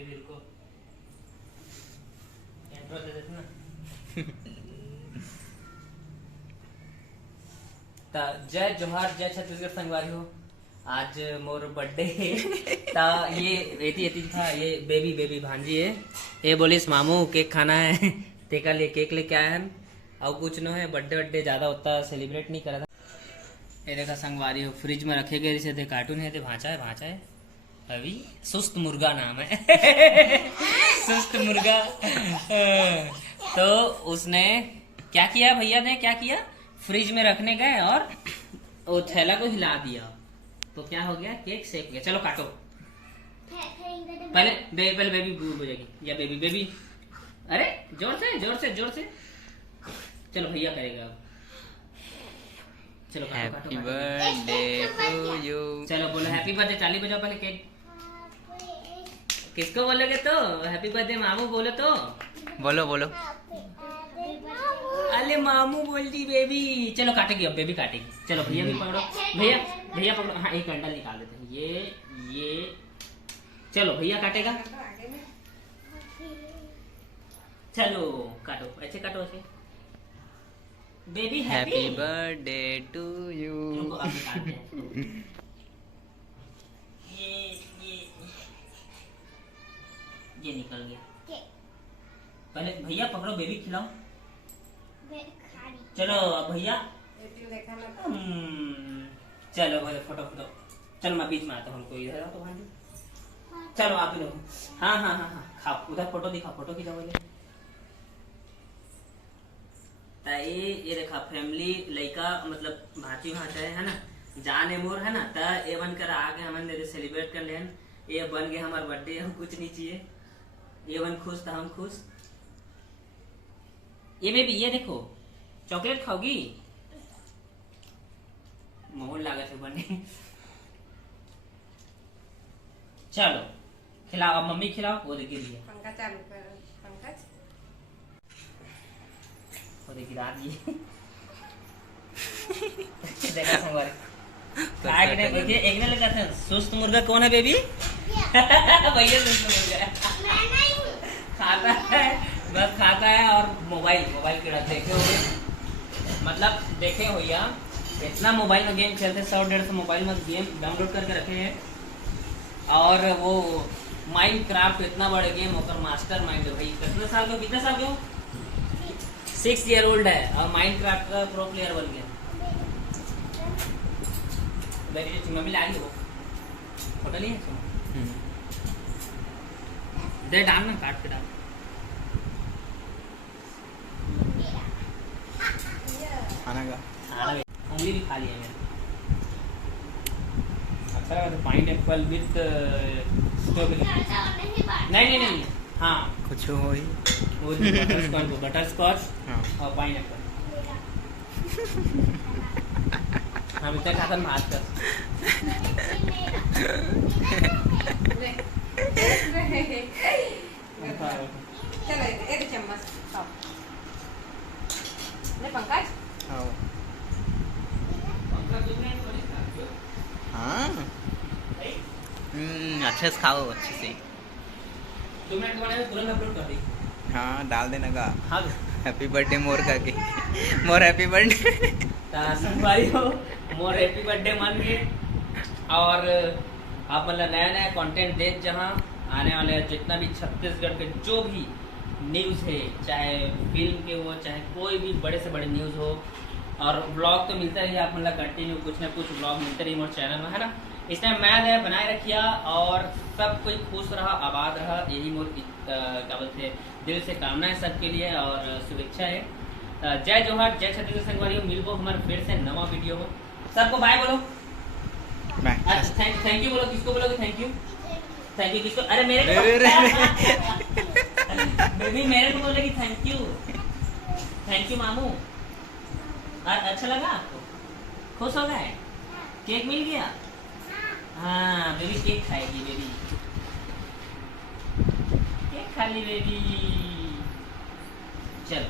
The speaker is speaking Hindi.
बेबी को इंट्रो दे देते ना। ता जय जोहार जय छत्तीसगढ़ संगवारी हो। आज मोर बर्थडे है ता ये एती था ये बेबी भांजी है। ये बोलिस मामू केक खाना है तेका लिए केक लेके आया है और कुछ न है। बर्थडे ज्यादा होता सेलिब्रेट नहीं करा था। ये देखा संगवारी हो फ्रिज में रखे गए थे कार्टून है भांचा है अभी सुस्त मुर्गा नाम है सुस्त मुर्गा। तो उसने क्या किया भैया ने क्या किया फ्रिज में रखने गए और वो थैला को हिला दिया तो क्या हो गया केक सेक गया। चलो काटो पहले बेबी बुझेगी या बेबी अरे जोर से चलो भैया करेगा। चलो हैप्पी बर्थडे टू यू। चलो बोलो हैप्पी बर्थडे। ताली बजाओ पहले केक। किसको बोलोगे तो हैप्पी बर्थडे मामू बोलो तो बोलो अरे मामू बोलती बेबी। चलो काटेगी अब बेबी काटेगी। चलो भैया भी पकड़ो भैया पकड़ो। हाँ एक अंडा निकाल देते हैं ये चलो भैया काटेगा। चलो काटो ऐसे काटो ऐसे baby happy birthday to you. ये निकल गया। पहले भैया पकड़ो बेबी खिलाओ। चलो अब भैया चलो भैया फोटो चलो मैं बीच में आता हूँ। हमको इधर आओ तो भाई चलो आप लोग हाँ खाओ उधर फोटो दिखाओ फोटो खींचाओ बोले। ये देखा फैमिली लड़का मतलब भांची भांचा है ना जान मोर है ना ता ये बन कर आगे हमन सेलिब्रेट कर लेन। ये बन गए हमारे बर्थडे हम कुछ नहीं चाहिए। ये बन खुश था हम खुश। ये बेबी ये देखो चॉकलेट खाओगी मोहन लागत है बने। चलो खिलाओ अब मम्मी खिलाओ। वो देखिए पंखा चालू कर पंकज वो देखिए रात ये देखा संगवारी काय के नहीं देखिए एक ने लगा था सुस्त मुर्गा कौन है बेबी भैया सुस्त मुर्गा मैं नहीं हूं। खाता है बस खाता है और मोबाइल के देखे हो मतलब देखे हो या इतना मोबाइल में गेम खेलते 100-150 मोबाइल में गेम डाउनलोड करके रखे हैं। और वो माइनक्राफ्ट इतना बड़ा गेम होकर मास्टर माइंड है भाई। कितने साल के हो 6 ईयर ओल्ड है और माइनक्राफ्ट का प्रो प्लेयर बन गया। मम्मी ला रही हो फोटो नहीं है दे डाल ना काट के डाल। खाना का उंगली भी खा लिया मैंने। अच्छा लगा तो पाइनएप्पल विद स्ट्रॉबेरी नहीं हाँ कुछ हो ही वो बटर स्कॉच और पाइनएप्पल। हम इतना खाता भात कर चलो एक चम्मच खाओ ले पंकज। हाँ अच्छे से खाओ अच्छे से। 2 मिनट बाद तुरंत अपलोड कर दी। हाँ डाल देना का हाँ हैप्पी बर्थडे मोर करके मोर हैप्पी बर्थडे संगवारी हो मोर हैप्पी बर्थडे मान के। और आप मतलब नया कंटेंट देख जहाँ आने वाले जितना भी छत्तीसगढ़ के जो भी न्यूज़ है चाहे फिल्म के हो चाहे कोई भी बड़े से बड़े न्यूज़ हो और ब्लॉग तो मिलता ही आप मतलब कंटिन्यू कुछ ना कुछ ब्लॉग मिलते रही मोर चैनल में है ना। इस टाइम मैं बनाए रखिया और सब कोई खुश रहा आबाद रहा यही मोर क्या बोलते हैं दिल से कामना है सबके लिए और शुभेच्छा है। जय जोहार जय छत्तीसगढ़ संगवारी हो। मिलबो हमारे फिर से नवा वीडियो में। सबको बाय बोलो थैंक यू बोलो। किसको बोलोगे थैंक यू किसको। अरे मेरे बेबी मेरे को बोलेगी थैंक यू मामू। अच्छा लगा आपको खुश हो गए केक मिल गया। हाँ बेबी केक खाएगी बेबी केक खा ली बेबी। चलो